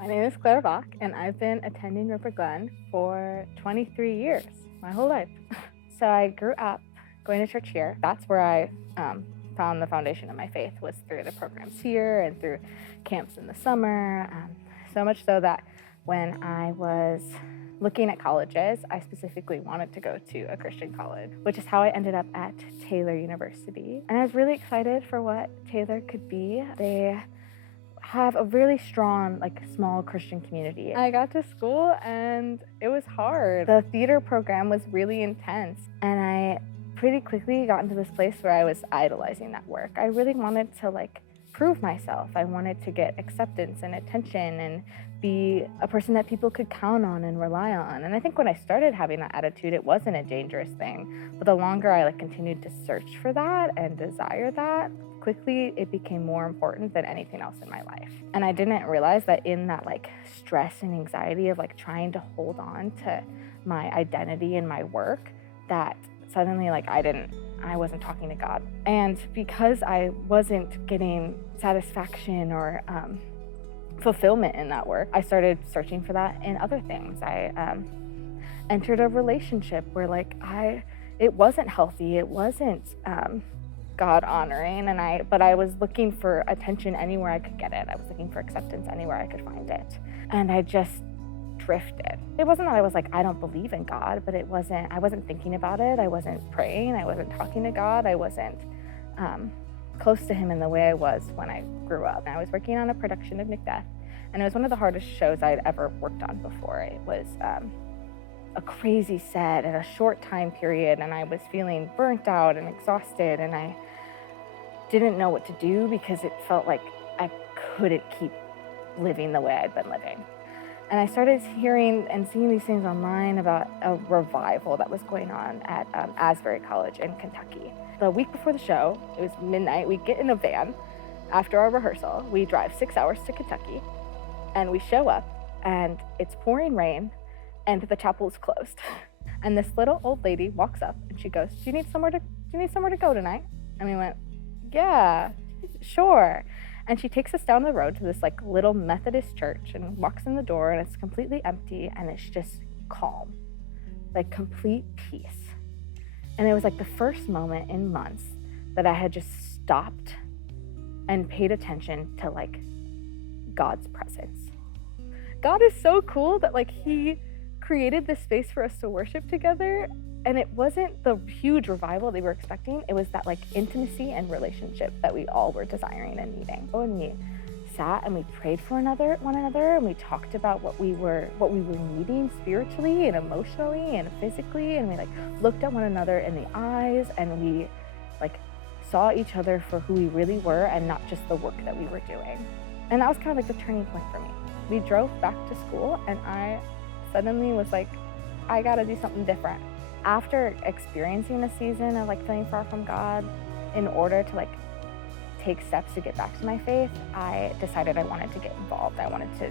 My name is Claire Bach, and I've been attending River Glen for 23 years, my whole life. So I grew up going to church here. That's where I found the foundation of my faith, was through the programs here and through camps in the summer. So much so that when I was looking at colleges, I specifically wanted to go to a Christian college, which is how I ended up at Taylor University. And I was really excited for what Taylor could be. They have a really strong, small Christian community. I got to school and it was hard. The theater program was really intense, and I pretty quickly got into this place where I was idolizing that work. I really wanted to prove myself. I wanted to get acceptance and attention and be a person that people could count on and rely on. And I think when I started having that attitude, it wasn't a dangerous thing. But the longer I continued to search for that and desire that, quickly it became more important than anything else in my life. And I didn't realize that in that stress and anxiety of trying to hold on to my identity and my work, that suddenly I wasn't talking to God. And because I wasn't getting satisfaction or fulfillment in that work, I started searching for that in other things. I entered a relationship where it wasn't healthy, it wasn't God honoring, but I was looking for attention anywhere I could get it. I was looking for acceptance anywhere I could find it. And I just drifted. It wasn't that I was I don't believe in God, but I wasn't thinking about it. I wasn't praying. I wasn't talking to God. I wasn't close to him in the way I was when I grew up. And I was working on a production of Macbeth, and it was one of the hardest shows I'd ever worked on before. It was a crazy set in a short time period, and I was feeling burnt out and exhausted, and I didn't know what to do because it felt like I couldn't keep living the way I'd been living. And I started hearing and seeing these things online about a revival that was going on at Asbury College in Kentucky. The week before the show, it was midnight, we get in a van after our rehearsal. We drive 6 hours to Kentucky, and we show up, and it's pouring rain, and the chapel is closed. And this little old lady walks up, and she goes, do you need somewhere to go tonight? And we went, yeah, sure. And she takes us down the road to this little Methodist church and walks in the door, and it's completely empty, and it's just calm, complete peace. And it was the first moment in months that I had just stopped and paid attention to God's presence. God is so cool that he created this space for us to worship together. And it wasn't the huge revival they were expecting. It was that intimacy and relationship that we all were desiring and needing. And we sat and we prayed for one another, and we talked about what we were needing spiritually and emotionally and physically. And we looked at one another in the eyes, and we saw each other for who we really were and not just the work that we were doing. And that was kind of the turning point for me. We drove back to school, and I suddenly was I gotta do something different. After experiencing a season of feeling far from God, in order to take steps to get back to my faith, I decided I wanted to get involved. I wanted to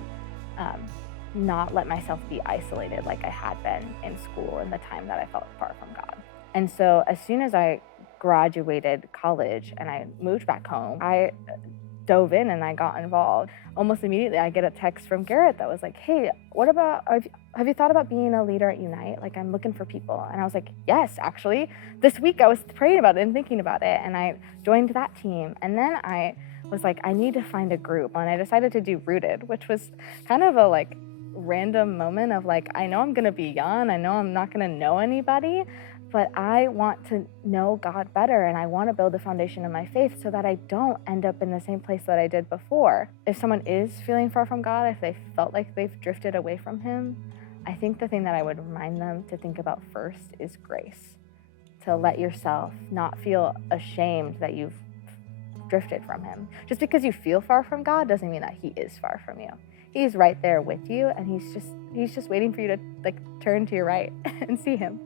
not let myself be isolated like I had been in school in the time that I felt far from God. And so as soon as I graduated college and I moved back home, I dove in and I got involved. Almost immediately, I get a text from Garrett that was hey, what about, have you thought about being a leader at Unite? I'm looking for people. And I was yes, actually. This week I was praying about it and thinking about it, and I joined that team. And then I was I need to find a group. And I decided to do Rooted, which was kind of a random moment of I know I'm gonna be young, I know I'm not gonna know anybody, but I want to know God better, and I want to build the foundation of my faith so that I don't end up in the same place that I did before. If someone is feeling far from God, if they felt like they've drifted away from him, I think the thing that I would remind them to think about first is grace. To let yourself not feel ashamed that you've drifted from him. Just because you feel far from God doesn't mean that he is far from you. He's right there with you, and he's just waiting for you to turn to your right and see him.